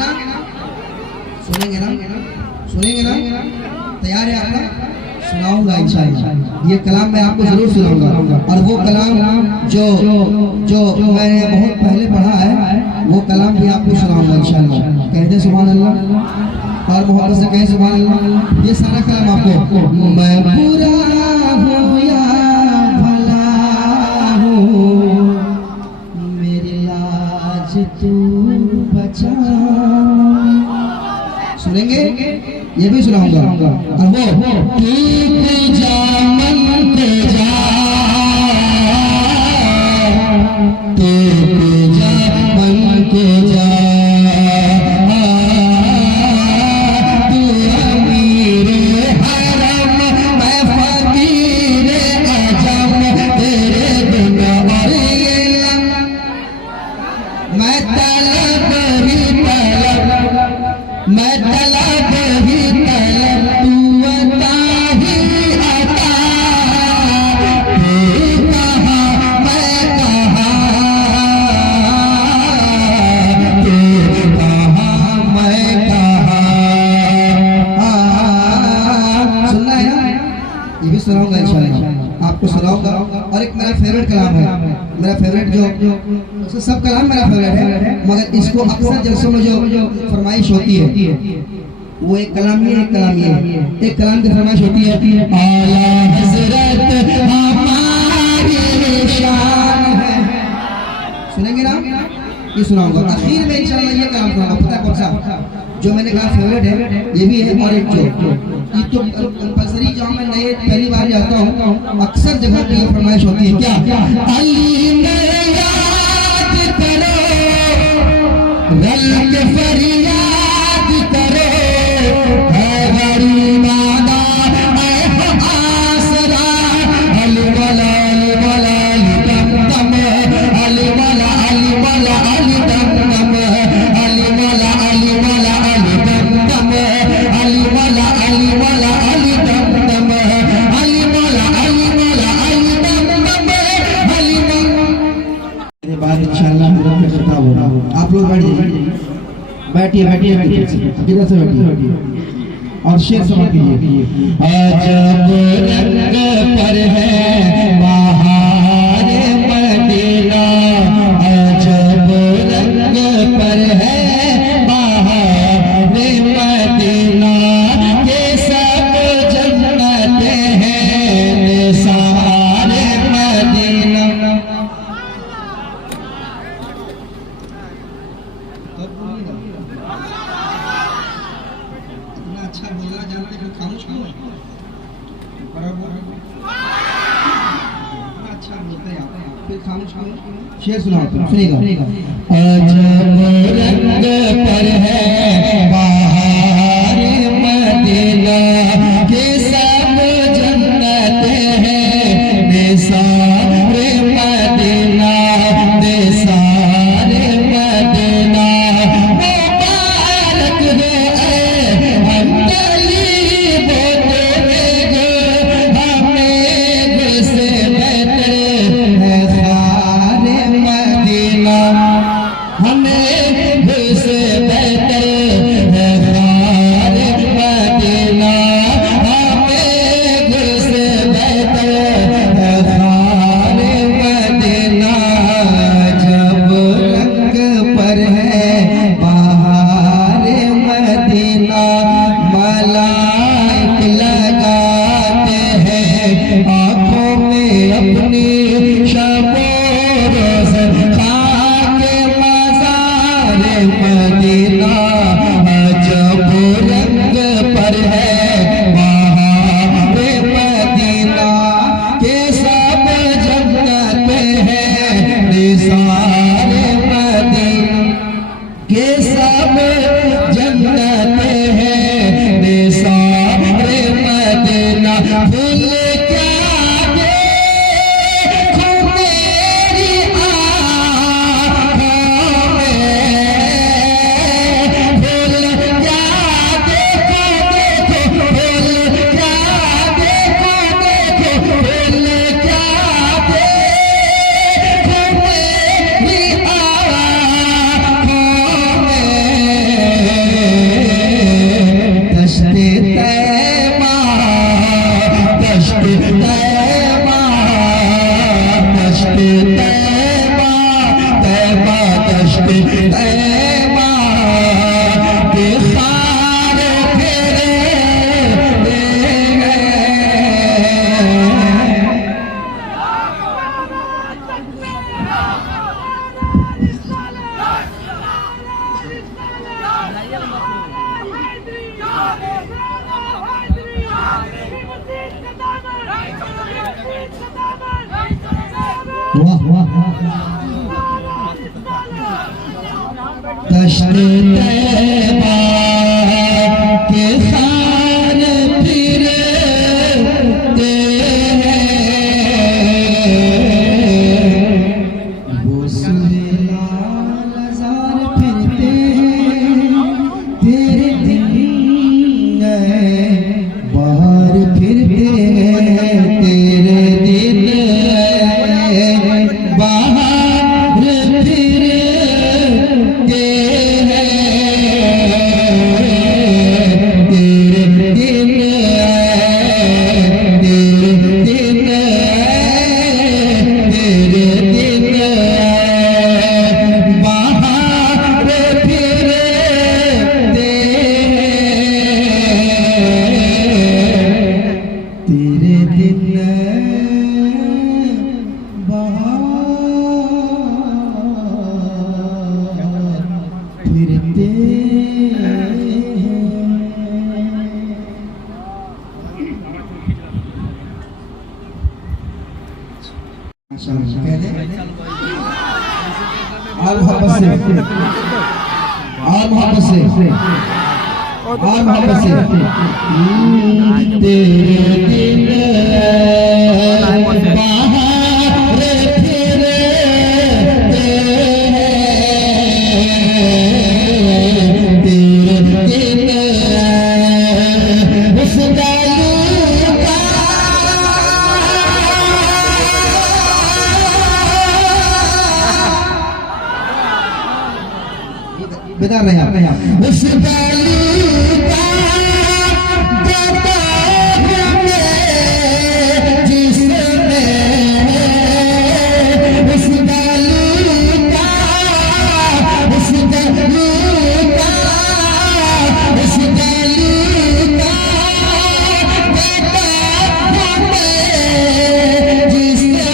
ना? सुनेंगे ना? सुनेंगे ना? तैयार है आपका? सुनाऊंगा इंशाअल्लाह। ये कलाम मैं आपको जरूर सुनाऊंगा और वो कलाम जो जो मैंने बहुत पहले पढ़ा है वो कलाम भी आपको सुनाऊंगा इंशाअल्लाह। कहते सुभान अल्लाह और मोहब्बत से कहें सुभान अल्लाह। ये सारा कलाम आपको मैं पूरा हूँ या भला हूँ, मेरी लाज तू बचा। सुनेंगे? ये भी सुनाऊंगा और वो टूट जा मन के जा, टूट जा मन के जा, तू अमीर हरम मैं फकीर आजम, तेरे बिना और ये मैं तलब ही तलब, मैं तलब ही तलब, तू अता ही अता, तू कहाँ मैं कहाँ, तू कहाँ मैं कहाँ। सुनना है ना? ये भी सुनाऊंगा इंशाअल्लाह, आपको सुनाऊंगा। और एक मेरा फेवरेट कलाम है, मेरा फेवरेट जो सब कलाम मेरा फेवरेट है, मगर इसको अक्सर जलसों में जो फरमाइश होती है वो एक कलाम ही एक कलाम ही है। एक कलाम की फरमाइश होती है आला हजरत हमारी शान है। सुनेंगे ना? ये सुनाऊंगा आखिर में इंशाअल्लाह। ये कलाम सुनाऊंगा, पता है कौन सा जो मैंने कहा फेवरेट है, ये भी है। और एक जो ये तो कंपल्सरी जो मैं नए पहली बार जाता हूँ अक्सर जगह पे ये फरमाइश होती है क्या? अली मेरे याद करो, रल के फरियाद करो, है गरीब आदा ऐ हो आसरा, अली वाला अली वाला अली दम दम, अली वाला अली वाला अली दम दम, अली वाला अली वाला अली दम दम, अली वाला अली वाला अली दम दम, अली वाला अली वाला अली दम दम, अली वाला। बाद इंशाअल्लाह हजरत का खिताब होगा। आप लोग बैठिए बैठिए बैठिए किधर से बैठिए और शेर सुना कीजिए। अजब रंग पर है बहार मदीना, अजब रंग पर है बहार मदीना, के सब जन्नते हैं निसार मदीना। इतना अच्छा बोलना जानते हो, खामोश क्यों है? बराबर इतना अच्छा बोलते हैं आप, फिर खामोश क्यों? शेर सुनाओ तुम, सुनेगा। अजब रंग पर है बहार मदीना, के सब जन्नते हैं निसार मदीना, निसार मदीना। मुबारक है अंदली वो तेरे हमें से बेहतर है खार मदीना, हमें से वाह वाह दश्ते तैबा के सार फिरते हैं वो सुहेलाल जार फिरते हैं तेरे दिन बाहर फिरते हैं तेरे दिन बाहर फिरते हैं तेरे दिन तेरे दिन बाहर फिरते तेरे दिन बाहर फिरते और मोहब्बत से और मोहब्बत से और मोहब्बत से तेरे दिन बाहर फिरते हैं तेरे दिन उस दालू का बता रहे हैं उस दालू का देता हमें जिसने उस दालू का उस दालू का उस दालू का देता हमें जिसने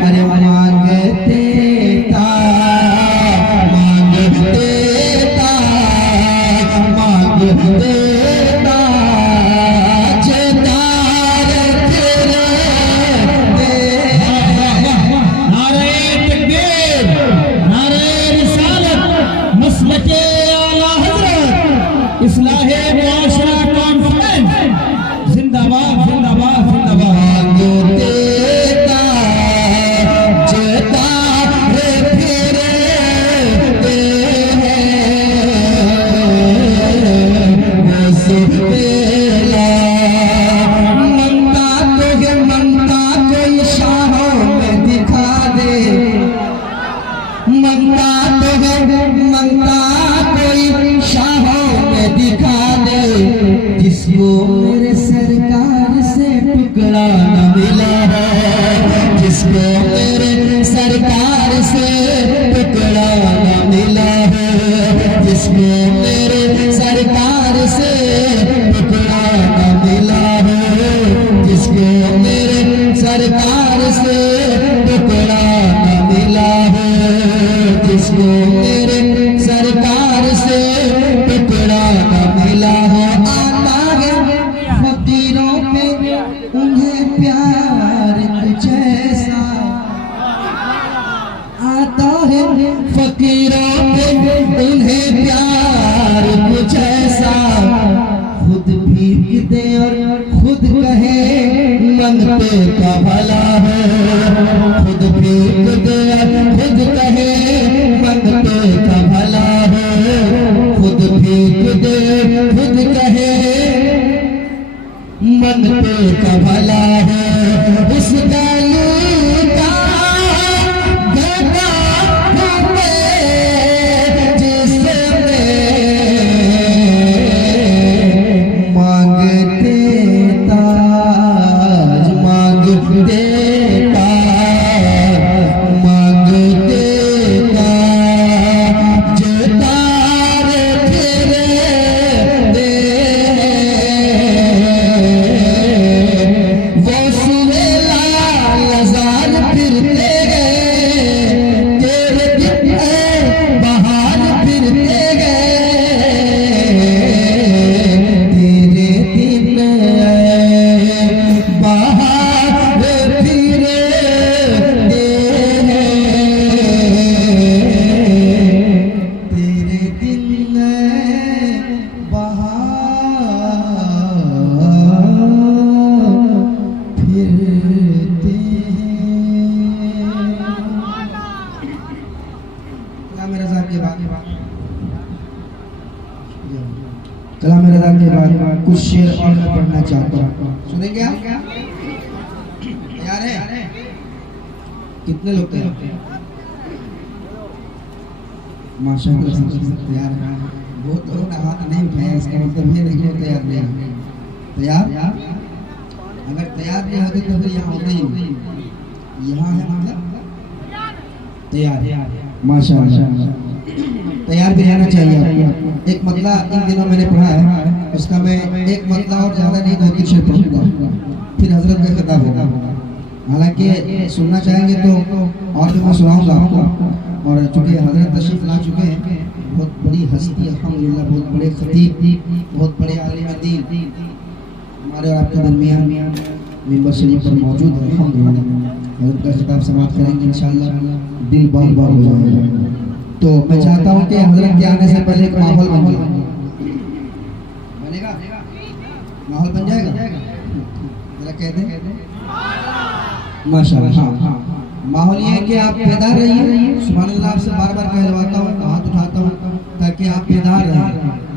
अरे मांगते इस्लाहे मुआशरा कॉन्फ्रेंस जिंदाबाद जिंदाबाद जिंदाबाद देता जता रे फिरते हैं बस बेला मंता तो शाहों में दिखा दे मंता कोई शाहों में दिखा दे जिसको मेरे सरकार से टुकड़ा न मिला है जिसको मेरे सरकार से टुकड़ा न मिला है जिसको मेरे सरकार से टुकड़ा न मिला है जिसको मेरे सरकार से टुकड़ा न मिला है जिसको मेरे सरकार से टुकड़ा न मिला है आता है फकीरों पे उन्हें प्यार जैसा आता है फकीरों पे उन्हें प्यार जैसा खुद भीग दे और खुद कहे मंगते का भला है खुद भीग दे और खुद कहे मंगते का भला है खुद भीग दे खुद कहे मंगते का भला है उस दालू का देता हमें जिसने मांगते ताज मांगते कलाम रज़ा के बाद कलाम रज़ा के बाद कुछ शेर और मैं पढ़ना चाहता हूँ, सुनेंगे आप? तैयार है? कितने लोग तैयार? माशाअल्लाह तैयार है। बहुत लोगों ने हाथ नहीं उठाया, इसका मतलब ये नहीं कि तैयार नहीं। तैयार? अगर तैयार नहीं होते तो फिर यहाँ होते ही नहीं। यहाँ है मतलब तैयार। माशाअल्लाह तैयार भी रहना चाहिए आपको। एक मतला इन दिनों मैंने पढ़ा है, उसका मैं एक मतला और ज़्यादा नहीं 2-3 शेर पढ़ूंगा, फिर हजरत का खिताब होगा। हालांकि सुनना चाहेंगे तो और भी मैं सुनाऊंगा आपको। और चूँकि हजरत तशरीफ ला चुके हैं, बहुत बड़ी हस्ती अल्हम्दुलिल्लाह, बहुत बड़े खतीब, बहुत बड़े आलिम दीन हमारे और आपके दरमियान मिंबर शरीफ पर मौजूद है। अल्हम्दुलिल्लाह हजरत का खिताब समाप्त करेंगे इंशाअल्लाह, दिल बाग बाग हो जाएगा। तो मैं चाहता हूँ कि हजरत के आने से पहले एक माहौल बन जाए। बनेगा? माहौल बन जाएगा? जरा कहते हैं माशाअल्लाह। हाँ, माहौल ये है कि आप बेदार रहिए। सुभान अल्लाह आपसे बार बार कहलवाता हूँ, हाथ उठाता हूँ ताकि आप बेदार रहें।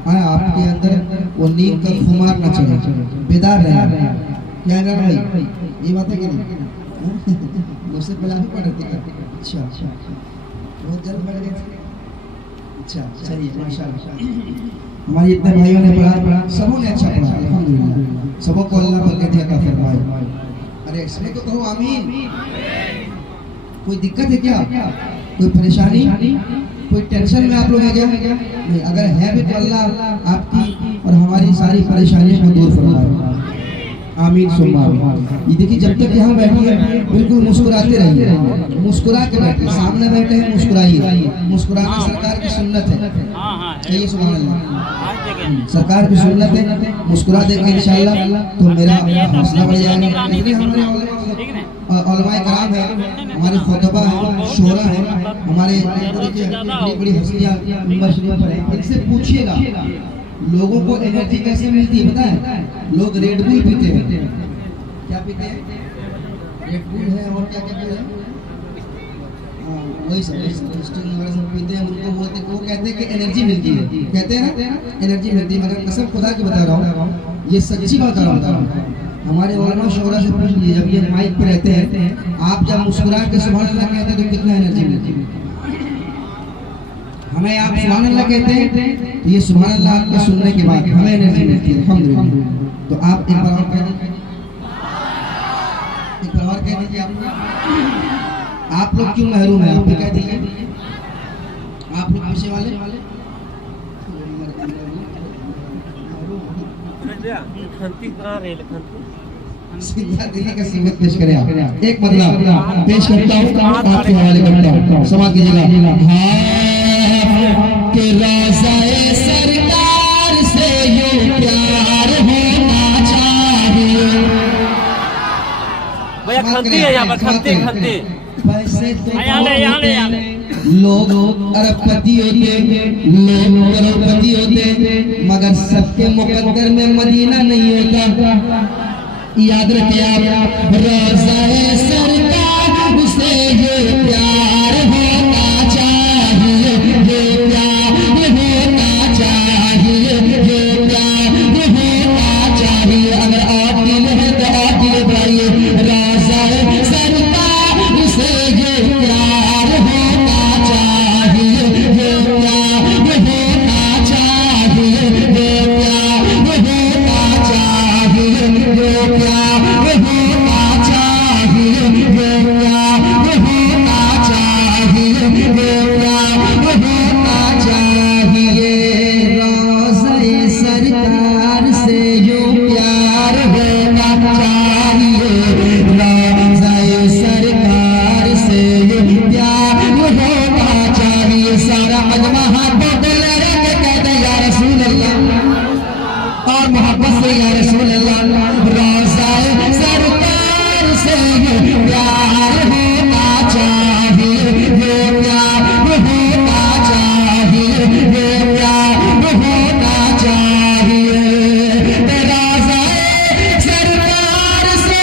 हाँ, आपके अंदर वो नींद का खुमार न चले, बेदार रहें। क्या है भाई, ये बात है कि नहीं? मुझसे पहले आप पढ़ रहे थे। अच्छा, बहुत जल्द बढ़ गए। अच्छा चलिए माशाअल्लाह, हमारे इतने भाइयों ने पढ़ा, सबों ने अच्छा पढ़ा अल्हम्दुलिल्लाह, सबों को अल्लाह बरकत अता फरमाए। अरे इसमें तो कहो आमीन। कोई दिक्कत है क्या? कोई परेशानी, कोई टेंशन में आप लोग हैं क्या? नहीं, अगर है भी तो अल्लाह आपकी और हमारी सारी परेशानियों को दूर फरमाए। आमीन सुम्मा आमीन। ये देखिए, जब तक यहाँ बैठी है बिल्कुल मुस्कुराते रहिए, मुस्कुरा के बैठे, सामने बैठे हैं मुस्कुराइए। मुस्कुराना सरकार की सुन्नत है। कहिए सुभान अल्लाह, सरकार की सुन्नत है। मुस्कुरा देंगे इंशाअल्लाह तो मेरा हौसला बढ़ जाएगा। इसलिए हमारे उलमाए कराम है, हमारे खुतबा है, शोरा है, हमारे बड़ी बड़ी हस्तियाँ मिंबर शरीफ पर हैं, इनसे पूछिएगा लोगों को एनर्जी कैसे मिलती है। पता है, लोग रेड बुल पीते हैं। क्या पीते हैं? रेड बुल है और क्या क्या है, वही सब स्टिंग वगैरह सब पीते हैं। उनको बोलते, वो कहते हैं कि एनर्जी मिलती है, कहते हैं ना एनर्जी मिलती है। मगर कसम खुदा की बता रहा हूँ, ये सच्ची बात बता रहा हूँ। हमारे उलमा शोरा से पूछ लीजिए, जब ये माइक पे रहते हैं, आप जब मुस्कुरा के सुभान अल्लाह कहते हैं तो कितना एनर्जी मिलती है। हमें आप सुभान अल्लाह कहते हैं तो ये सुभान अल्लाह आपको सुनने के बाद हमें एनर्जी मिलती है अल्हम्दुलिल्लाह। तो आप एक बार और कह दीजिए, एक बार और कह दीजिए। आप लोग क्यों महरूम है? आप भी कह दीजिए। आप लोग पीछे वाले सिंधा दिली का सीमत पेश करें आप। एक मतलब पेश करता हूँ, आपके हवाले करता हूँ, समाज कीजिएगा। कि रोज़ाए सरकार से यूं प्यार होना चाहिए। भैया खंती है यहाँ पर, खंती पैसे तो लोग अरबपति होते, लोग करोड़पति होते, मगर सबके मुकद्दर में मदीना नहीं होता। याद रखिए आप, रोज़ाए सरकार से ये प्यार होना चाहिए, ये प्यार होना चाहिए, ये प्यार होना चाहिए। अगर आप दिल है तो आप दिल बढ़ाइए। रोज़ाए सरकार से ये प्यार होना चाहिए, ये प्यार होना चाहिए, ये प्यार होना चाहिए, ये प्यार होना चाहिए, ये प्यार होना चाहिए, ये प्यार होना चाहिए। रोज़ाए सरकार से जो प्यार होना चाहिए, रोज़ाए सरकार से जो प्यार होना चाहिए। सारा मजमा हाथों को लेके कहते हैं या रसूल अल्लाह, और मोहब्बत से या रसूल अल्लाह। रोज़ाए सरकार से ये प्यार होना चाहिए, ये प्यार होना चाहिए, ये प्यार होना चाहिए। रोज़ाए सरकार से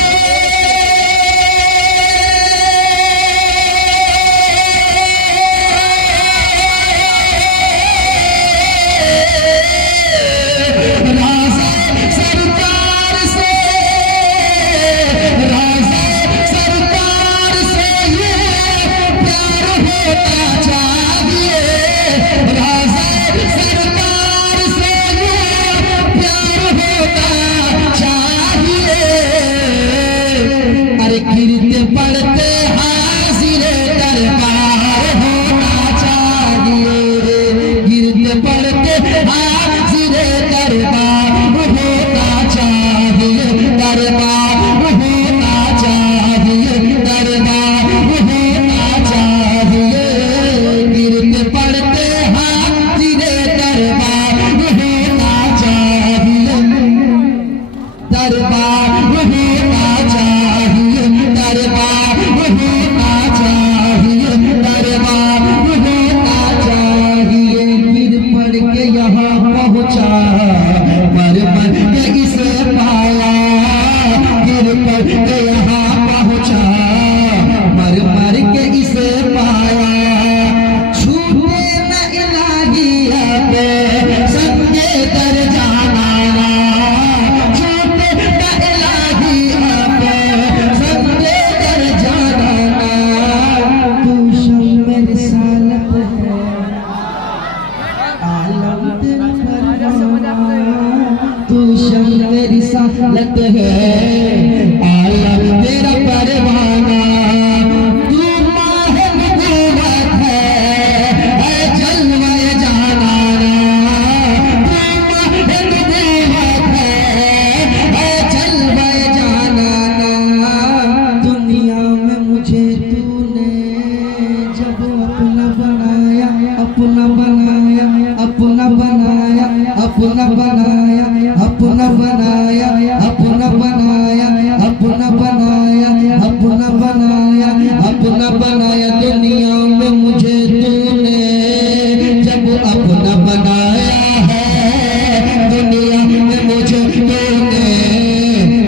हाजिर दरबार होना चाहिए, दरबार होना चाहिए, दरबार होना चाहिए। गिरते पड़ते हाजिर दरबार होना चाहिए, दरबार होना चाहिए, दरबार होना चाहिए, दरबार होना चाहिए। गिर पड़ के यहाँ पहुँचा, मर मर के इसे पाया, गिर पड़ के यहाँ पहुँचा, मर मर के इसे पाया। छूटे न इलाहिया पे सबके दर जाना, छूटे न इलाहिया पे सबके दर जाना। तू शम्मे रिसालत है, आलम दिल परवाना, तू शम्मे रिसालत है, आलम तेरा परवाना। तू माहे नबूवत है, ऐ जलवाए जाना, तू माहे नबूवत है, ऐ जलवाए जाना। दुनिया में मुझे तूने जब अपना बनाया, अपना बनाया, अपना बनाया, अपना बनाया, अपना बनाया, अपना बनाया, अपना बनाया, अपना बनाया, अपना बनाया। दुनिया में मुझे तूने जब अपना बनाया है, दुनिया में मुझे तूने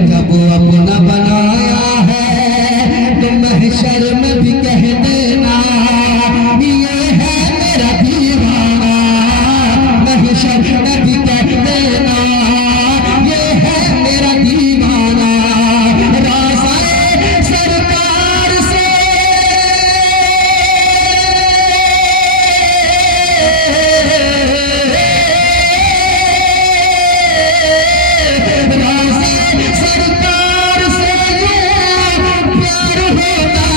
जब अपना बनाया है, तो महशर में भी कह देना ये है मेरा दीवाना, महशर में भी कह देना ये है मेरा दीवाना। राज़े सरकार से राज़े सरकार से प्यार होना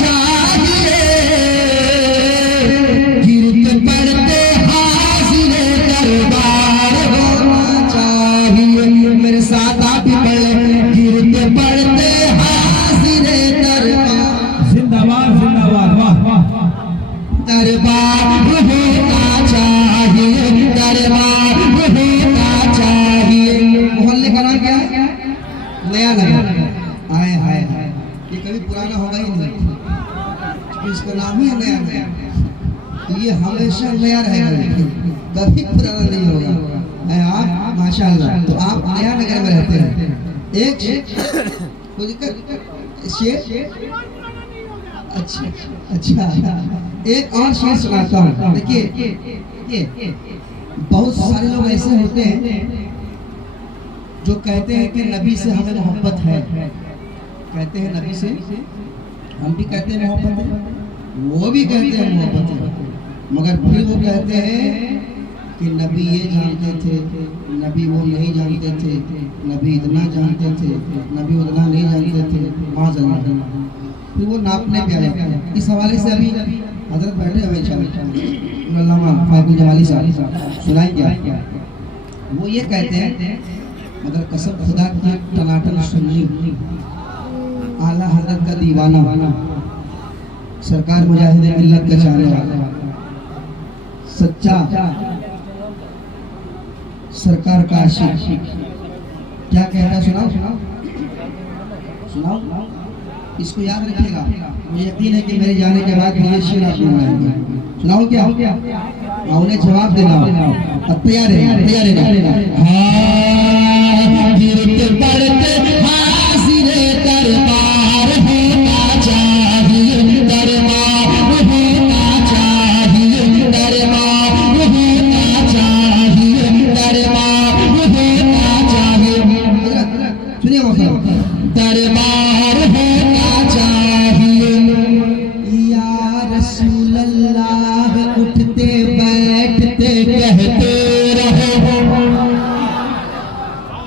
चाहिए, गिरते पड़ते हाजिर दरबार होना चाहिए। मेरे साथ आप भी पढ़े, गिरते पड़ते हाजिर दरबार, जिंदाबाद जिंदाबाद, वाह वाह। दरबार होना चाहिए, दरबार होना चाहिए। मोहल्ले का नाम क्या है? नया नगर। आए हाय हाय, ये कभी पुराना होगा ही नहीं, इसका नाम ही है नया नगर। तो ये हमेशा नया रहेगा, कभी पुराना नहीं होगा। है आप माशाल्लाह। तो आप नया नगर में रहते हैं। एक कोई दिक्कत शेर? अच्छा अच्छा, एक और शेर सुनाता हूँ। देखिए बहुत सारे लोग ऐसे होते हैं जो कहते हैं कि नबी से हमें मोहब्बत है, कहते हैं नबी से हम भी कहते हैं मोहब्बत है, वो भी कहते हैं मोहब्बत है, मगर फिर वो कहते हैं कि नबी ये जानते थे, नबी वो नहीं जानते थे, नबी इतना जानते थे, नबी उतना नहीं जानते थे। माज़अल्लाह, फिर वो नापने पे आ जाते हैं। इस हवाले से अभी हजरत बैठे हुए इंशाअल्लाह फाइकुल जमाली साहब सुनाएंगे। वो ये कहते हैं, मगर कसम खुदा की टनाटन सुन्नी, आला हजरत का दीवाना, सरकार मुजाहिद मिल्लत का चाहने वाला, सच्चा सरकार का आशिक। क्या कहता है? सुनाओ सुनाओ सुनाओ, इसको याद रखिएगा। मुझे यकीन है कि मेरे जाने के बाद ये शेर आप सुनाएंगे। सुनाओ क्या? उन्हें जवाब देना, अब तैयार है, तैयार है। हाँ, गिरते पड़ते हाजिर दरबार होना चाहिए, दरबार होना चाहिए, दरबार होना चाहिए, दरबार होना चाहिए। सुनिए दरबार होना चाहिए। या रसूल अल्लाह उठते बैठते कहते रहो।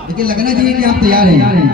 लेकिन लगना चाहिए कि आप तैयार हैं।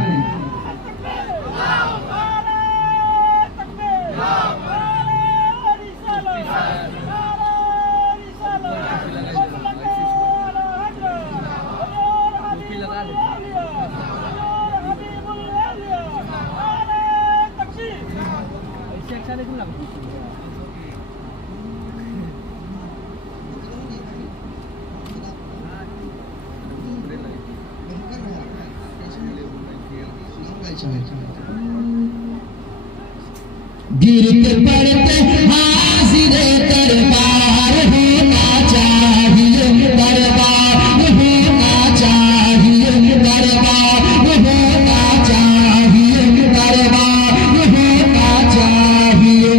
गिरते पड़ते हाजिर दरबार होना चाहिए, दरबार होना चाहिए, दरबार होना चाहिए, दरबार होना चाहिए।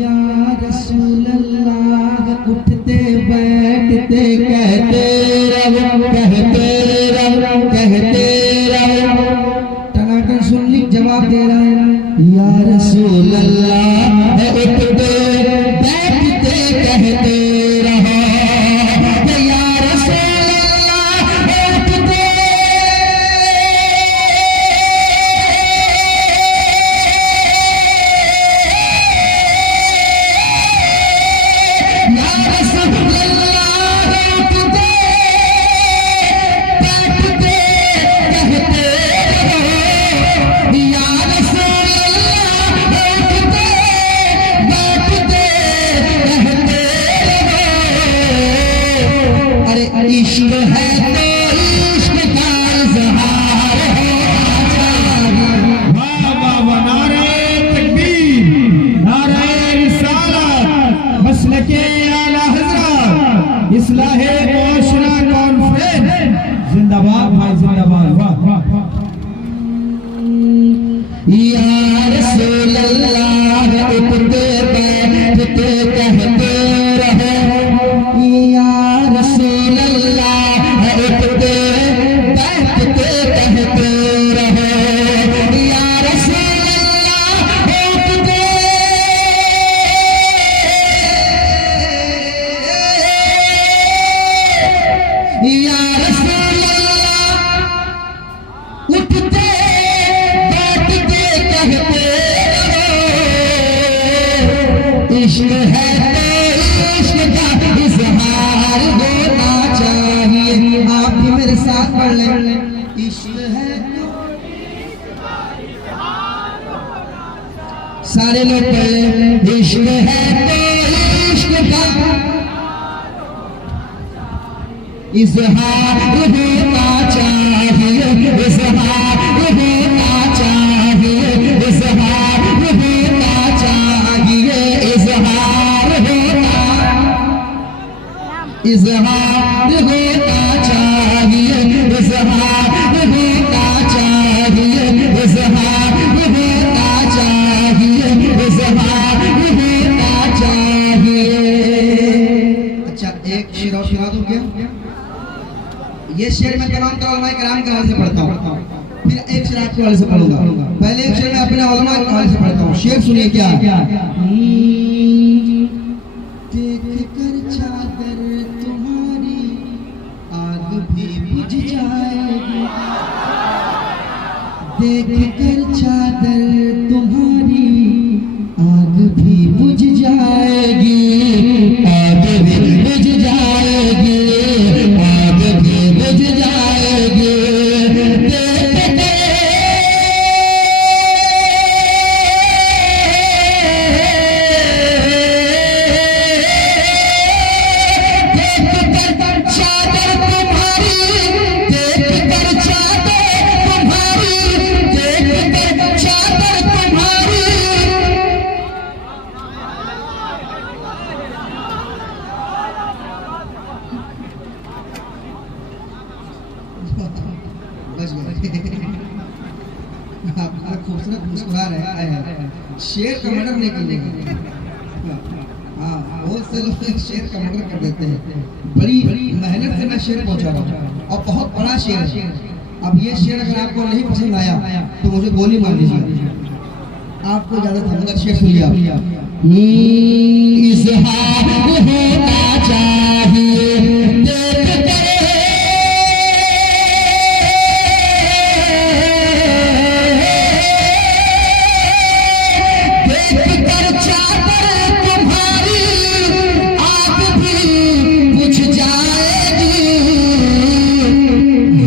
या रसूल अल्लाह उठते बैठते कहते रहो, कहते रहो, कहते रहो। टनाटन सुन ली, जवाब दे रहा है या रसूल अल्लाह उठते बैठते कहते रहो, या रसूल अल्लाह उठते या रसूल अल्लाह उठते बैठते कहते रहो, या रसूल उठते बैठते कहते रहो। अरे इश्क है तो इश्क का इज़हार होना चाहिए। वाह वाह वाह, नारे तकबीर, नारे रिसालत, मसलके आला हज़रत, इस्लाहे मुआशरा कॉन्फ्रेंस, जिंदाबाद भाई जिंदाबाद। वाह वाह वाह। या रसूल अल्लाह उठते बैठते कहते रहो, या रसूल अल्लाह उठते बैठते कहते रहो, या रसूल अल्लाह उठते या रसूल अल्लाह उठते बैठते कहते रहो। इश्क है तो इश्क का इज़हार होना चाहिए। आप भी मेरे साथ पढ़ लें, इश्क है तो सारे लोग पढ़ लें, इश्क है तो इश्क का इज़हार होना चाहिए, इज़हार होना चाहिए, इज़हार होना चाहिए, इज़हार होना, इज़हार होना चाहिए, इज़हार होना चाहिए, इज़हार होना चाहिए, इज़हार होना चाहिए। अच्छा, एक शेर और सुना दूं क्या? ये शेर मैं तमाम उलमाए किराम के हवाले से पढ़ता हूँ, फिर एक शेर आपके हवाले से पढ़ूंगा। पहले एक शेर मैं अपने उलमा के हवाले से पढ़ता हूँ। शेर सुनिए क्या? देख कर चादर तुम्हारी आग भी बुझ जाएगी, देख कर चादर तुम्हारी आग भी बुझ जाएगी, आग भी बुझ जाएगी, आग भी बुझ जाएगी। देख कर चादर तुम्हारी, देख कर चादर तुम्हारी, देख कर चादर तुम्हारी। बच गए। आप खूबसूरत मुस्कुरा रहे हैं। शेर का मर्डर नहीं करने का। हाँ, बहुत से लोग शेर का मर्डर कर देते हैं। बड़ी मेहनत से मैं शेर पहुंचा रहा हूँ और बहुत बड़ा शेर है। अब ये शेर अगर आपको नहीं पसंद आया तो मुझे गोली मार दीजिए। आपको इजाजत है, मगर शेर सुनिए आप। इज़हार होना चाहिए, देख कर चादर तुम्हारी आग भी बुझ जाएगी।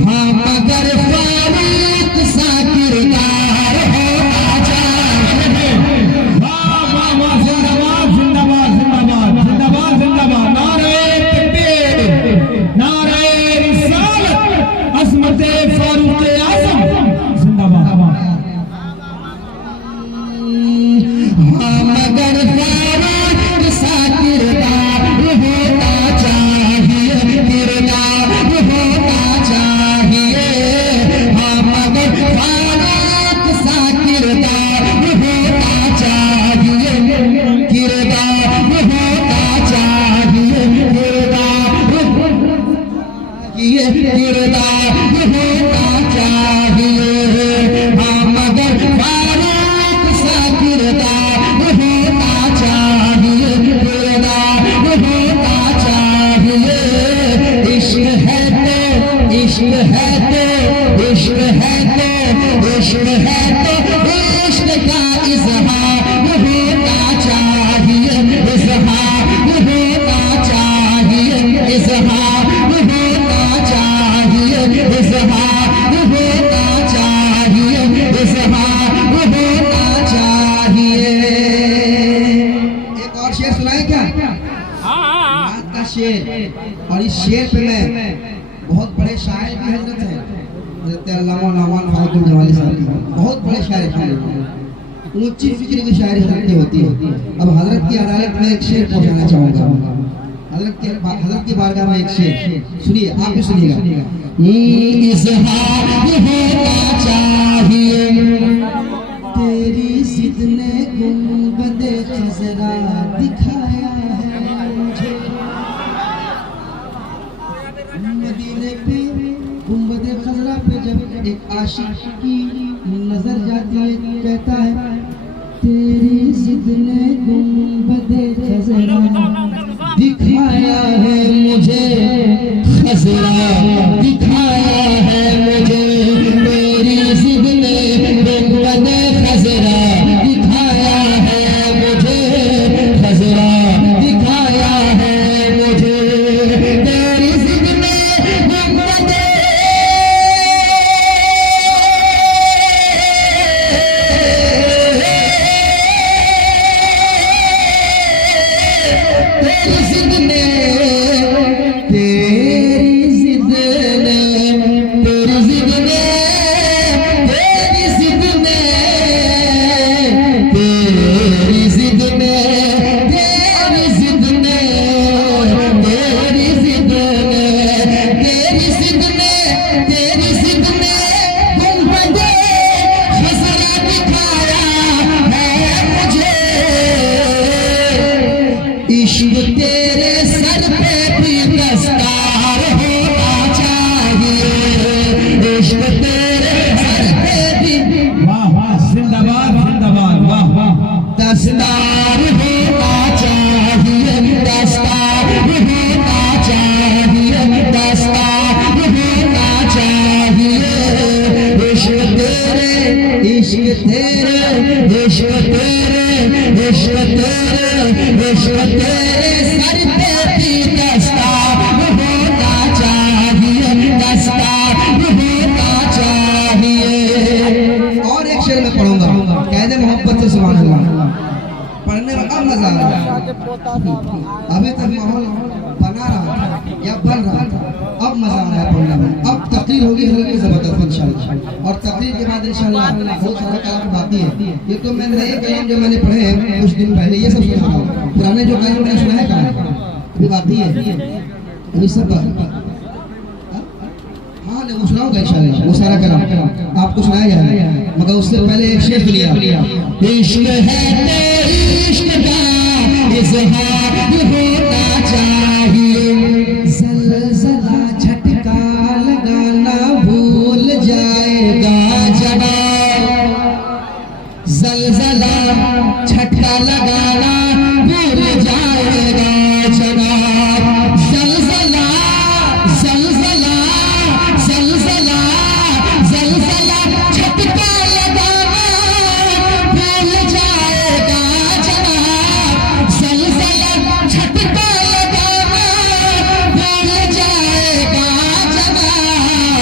हाँ, मगर फारूक सा किरदार होना चाहिए। वाह वाह वाह, जिंदाबाद जिंदाबाद जिंदाबाद जिंदाबाद जिंदाबाद। किरदार होना चाहिए, हाँ मगर फारूक सा किरदार होना चाहिए, किरदार होना चाहिए। इश्क है तो इश्क है तो इश्क है तो इश्क है तो इश्क का इज़हार होना चाहिए, इज़हार होना चाहिए, इज़हार होना चाहिए, इज़हार होना चाहिए, इज़हार होना चाहिए। एक और शेर सुनाए क्या? रात का शेर। और इस शेर पे मैं बहुत बड़े शायर भी हजरत हैं, हजरत अल्लामा नौमान फारुक जमाली साहब की बहुत बड़े शायर हैं, ऊंची फिक्र की शायरी हजरत की होती है। अब हजरत की अदालत में एक शेर पहुंचाना चाहूंगा, हजरत की बारगाह में एक शेर सुनिए, आप भी सुनिएगा। इज़हार होना चाहिए, तेरी जिद ने गुंबदे खज़रा दिखाया है मुझे, मदीने पे गुंबदे खज़रा पे जब एक आशिक की नजर जाती है, कहता है तेरी जिद ने गुंबदे खज़रा दिखाया है मुझे, खज़रा दिखाया है मुझे, मेरी जिद ने गुंबदे खज़रा दिखाया है मुझे, खज़रा दिखाया है मुझे, तेरी जिद ने गुंबदे तेरी जिद ने तेरी जिद ने तेरी जिद ने तेरी जिद ने तेरी जिद ने तेरी जिद ने तेरी जिद ने तेरी जिद ने तेरी जिद ने गुंबदे खज़रा दिखाया है मुझे, इश्क तेरे सर पे भी दस्तार होना चाहिए, इश्क तेरे सर पे भी वाह वाह, जिंदाबाद जिंदाबाद, वाह वाह। दस्तार होना चाहिए, दस्तार होना चाहिए, दस्तार होना चाहिए। इश्क तेरे इश्क तेरे इश्क तेरे इश्क तेरे इश्क तेरे सर पे भी दस्तार होना चाहिए, दस्तार होना चाहिए। और एक शेर में पढ़ूंगा, कह दे मोहब्बत से सुभान अल्लाह। पढ़ने में अब मजा आ रहा है, अभी तक माहौल बना रहा था या बन रहा था, अब मजा आ रहा है पढ़ने में। अब तकरीर होगी हजरत की जबरदस्त इंशाल्लाह, और तकरीर के बाद इंशाल्लाह बहुत सारा कलाम बाकी है। ये तो मैं नए कलाम जो मैंने पढ़े हैं कुछ दिन पहले, ये सब सुना रहा हूँ, पुराने जो कलाम मैंने सुना है कहाँ अभी बाकी है, ये सब हाँ वो सुनाऊंगा इंशाल्लाह, वो सारा कलाम आपको सुनाया जाएगा। मगर उससे पहले एक शेर सुनिए। इश्क है तो इश्क का इज़हार होना चाहिए, ज़लज़ला झटका लगाना भूल जाएगा जवाब, ज़लज़ला झटका लगाना भूल जाएगा जवाब, ज़लज़ला ज़लज़ला ज़लज़ला ज़लज़ला झटका लगाना भूल जाएगा जवाब, ज़लज़ला झटका लगाना भूल जाएगा जवाब।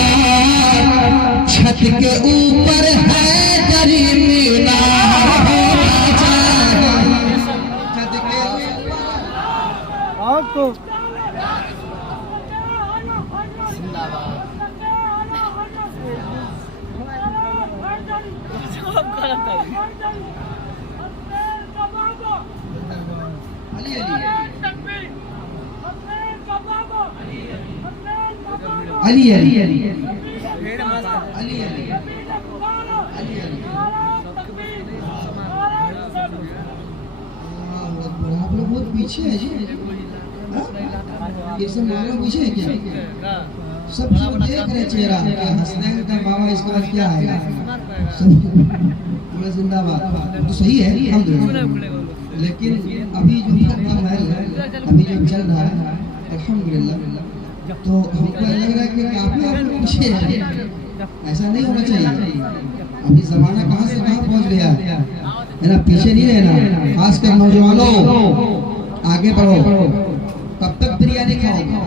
छत के ऊपर है दरी मीनार होना चाहिए, छत के आपको अली अली अली अली अली अली आप लोग बहुत पीछे है जी, ये सब मामला पीछे है क्या? सब लोग देख रहे चेहरा कि हंसने का बाबा इसके बाद क्या आएगा। सब जिंदाबाद तो सही है अल्हम्दुलिल्लाह। लेकिन अभी जो फतवा महल है, अभी जो चल रहा है अल्हम्दुलिल्लाह, तो हमको लग रहा है कि काफी आपको पीछे है। ऐसा नहीं होना चाहिए। अभी जमाना कहाँ से कहाँ पहुँच गया है ना, पीछे नहीं रहना। खासकर नौजवानों आगे बढ़ो। कब तक बिरयानी खाओगे?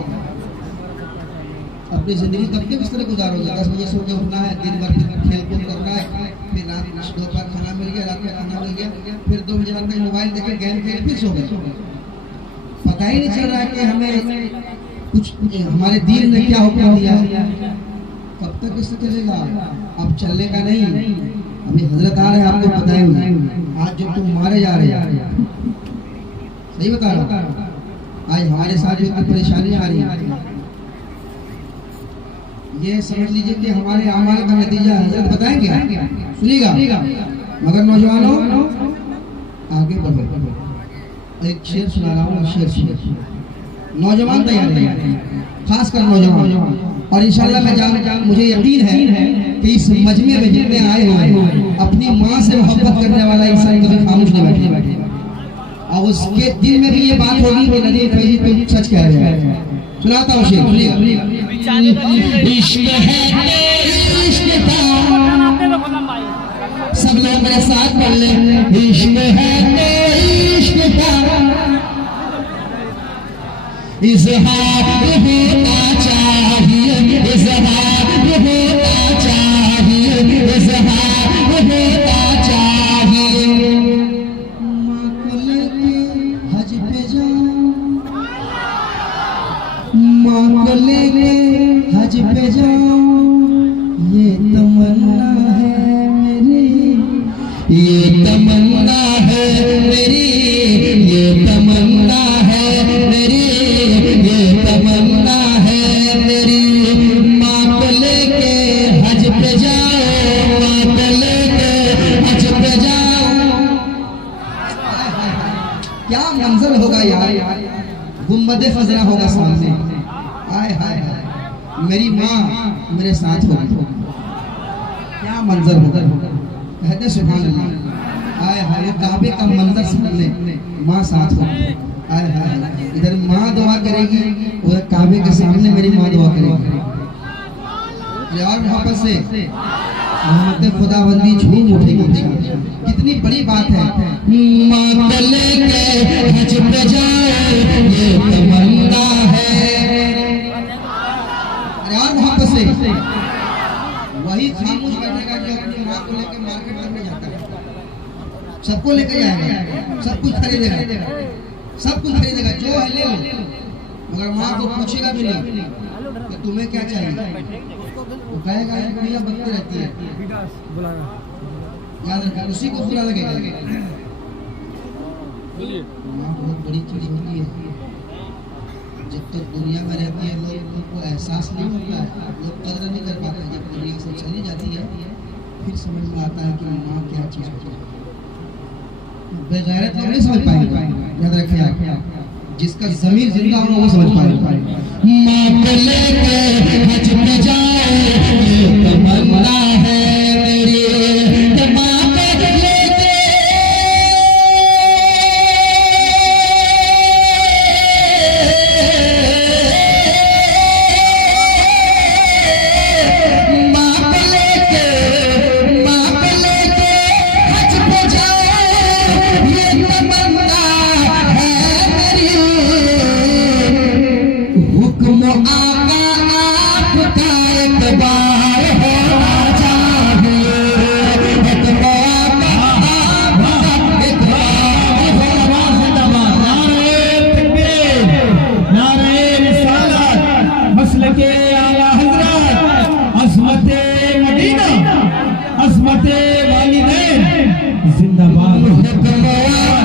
अपनी जिंदगी कब तक इस तरह गुजारोगे? 10 बजे सो के उठना है, दिन भर खेल कूद करना है, फिर रात दोपहर खाना मिल गया, रात में खाना मिल गया, फिर 2 बजे रात तक मोबाइल देखे, गेम खेल, फिर सो गए। पता ही नहीं चल रहा है कि हमें कुछ हमारे दीन ने क्या हुक्म दिया। कब तक इससे चलेगा? अब चलने का नहीं। अभी हजरत आ रहे हैं, आपको बताएंगे। आज जो तुम मारे जा रहे हैं, सही बता रहा हूँ, आज हमारे साथ जो परेशानी आ रही है, ये समझ लीजिए कि हमारे अमाल का नतीजा है। बताएंगे, सुनिएगा। मगर नौजवानों आगे बढ़ो। एक शेर सुना रहा हूँ, शेर। नौजवान तैयार है, खासकर नौजवान। और इंशाल्लाह मैं मुझे यकीन है कि इस मजमे में जितने आए हुए हैं, अपनी माँ से मोहब्बत करने वाला इंसान कभी खामोश नहीं बैठे। और उसके दिल में भी ये बात होगी कि नदी फैजी तुम सच कह रहे हैं। सुनाता हूँ शेर, सुनिएगा। इश्क है इश्क का, सब लोग मेरे साथ पढ़ ले। इश्क है इश्क का, इज़हार होना चाहिए, इज़हार होना चाहिए, इज़हार होना चाहिए। माँ को लेके हज पे जाऊं, माँ को लेके हज पे जाऊं, ये तमन्ना है मेरी, ये तमन्ना है मेरी, ये तमन्ना है मेरी, ये तमन्ना है मेरी। माँ को लेके हज पे जाओ, माँ को लेके हज पे जाओ। क्या मंजर होगा यार, गुम्बदे फजरा होगा सामने। हाय हाय मेरी माँ मेरे साथ होगी, क्या मंजर होगा। कहते सुभान अल्लाह। हाय हाय काबे का मंजर सामने, माँ साथ होगी। हाय हाय इधर माँ दुआ करेगी, उधर काबे के सामने मेरी माँ दुआ करेगी। यार मोहब्बत से रहमत खुदाबंदी झूम उठेगी। कितनी बड़ी बात है। माँ को लेके हज पे जाए, ये तमन्ना है। यार मोहब्बत से वही खामोश बैठेगा जो अपनी माँ को लेकर मार्केट करने जाता है। सबको लेकर जाएगा, सब कुछ खरीदेगा, सब कुछ खरीदेगा, जो है ले लो, मगर माँ को पूछेगा भी नहीं कि तुम्हें क्या चाहिए। वो कहेगा ये दुनिया बनती रहती है, याद रखना, उसी को बुरा लगेगा। माँ बहुत बड़ी चीज होती है। जब तक दुनिया में रहती है लोग उनको एहसास नहीं होता है, लोग कदर नहीं कर पाते। जब दुनिया से चली जाती है फिर समझ में आता है कि माँ क्या चीज होती है। बेगैरत लोग नहीं समझ पाएंगे, याद रखिए आप। जिसका ज़मीर जिंदा हो वो समझ पाएगा। माँ को लेके हज पे जाए, ये तमन्ना है मेरी, माँ को लेके हज पे जाए, ये तमन्ना है मेरी। हुक्म आका आपका एक बार होना चाहिए, हुक्म आका आपका एक बार होना चाहिए। नारे रिसालत, मसलके आला हज़रत, अज़मते मदीना, अज़मते वालिदैन, जिंदाबाद। हुक्म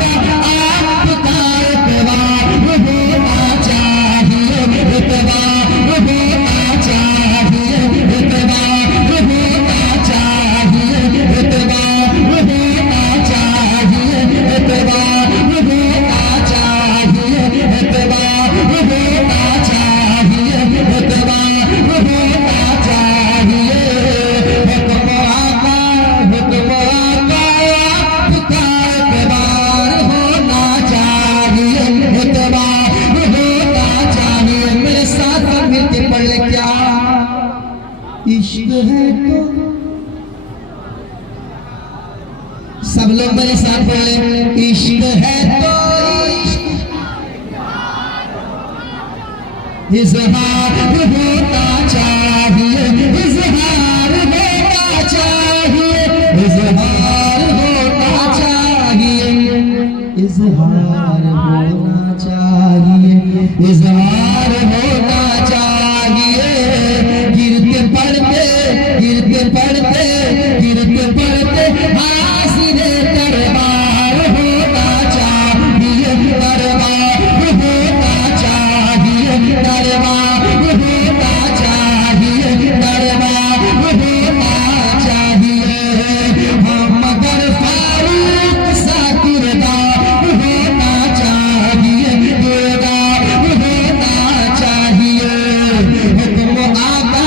आका आपका एक बार होना चाहिए, इतबार होना चाहिए, इतबार होना चाहिए, इतबार होना चाहिए, इतबार होना चाहिए, इतबार होना चाहिए, इतबार है तो सब लोग मेरे साथ बोले इश्क है तो इज़हार होना चाहिए, इज़हार होना चाहिए, इज़हार होना चाहिए, इज़हार होना चाहिए, इज़हार होना चाहिए। गिरते पड़ते गिरते पड़ते गिरते पड़ते हासिले दरबार होना चाहिए, दरबार होना चाहिए, दरबार होना चाहिए, दरबार होना चाहिए। हम मगर फारूक सा किरदार होना चाहिए, किरदार होना चाहिए। हुक्म आका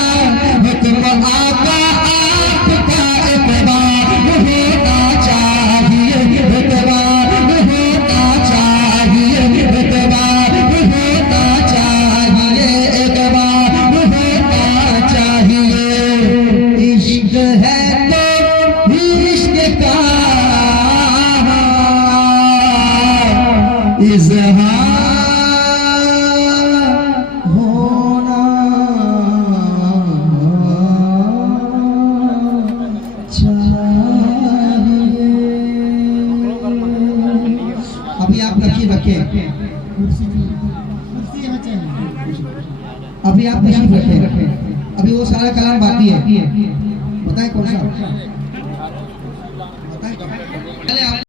आपका एतबार होना चाहिए, एतबार होना चाहिए, एतबार होना चाहिए, एतबार होना चाहिए। इश्क है तो इश्क का इज़हार होना चाहिए। अभी आप रखिए रखे अभी आप तशरीफ रखें, अभी वो सारा कलाम बाकी है। बताएं कौन सा बताएं।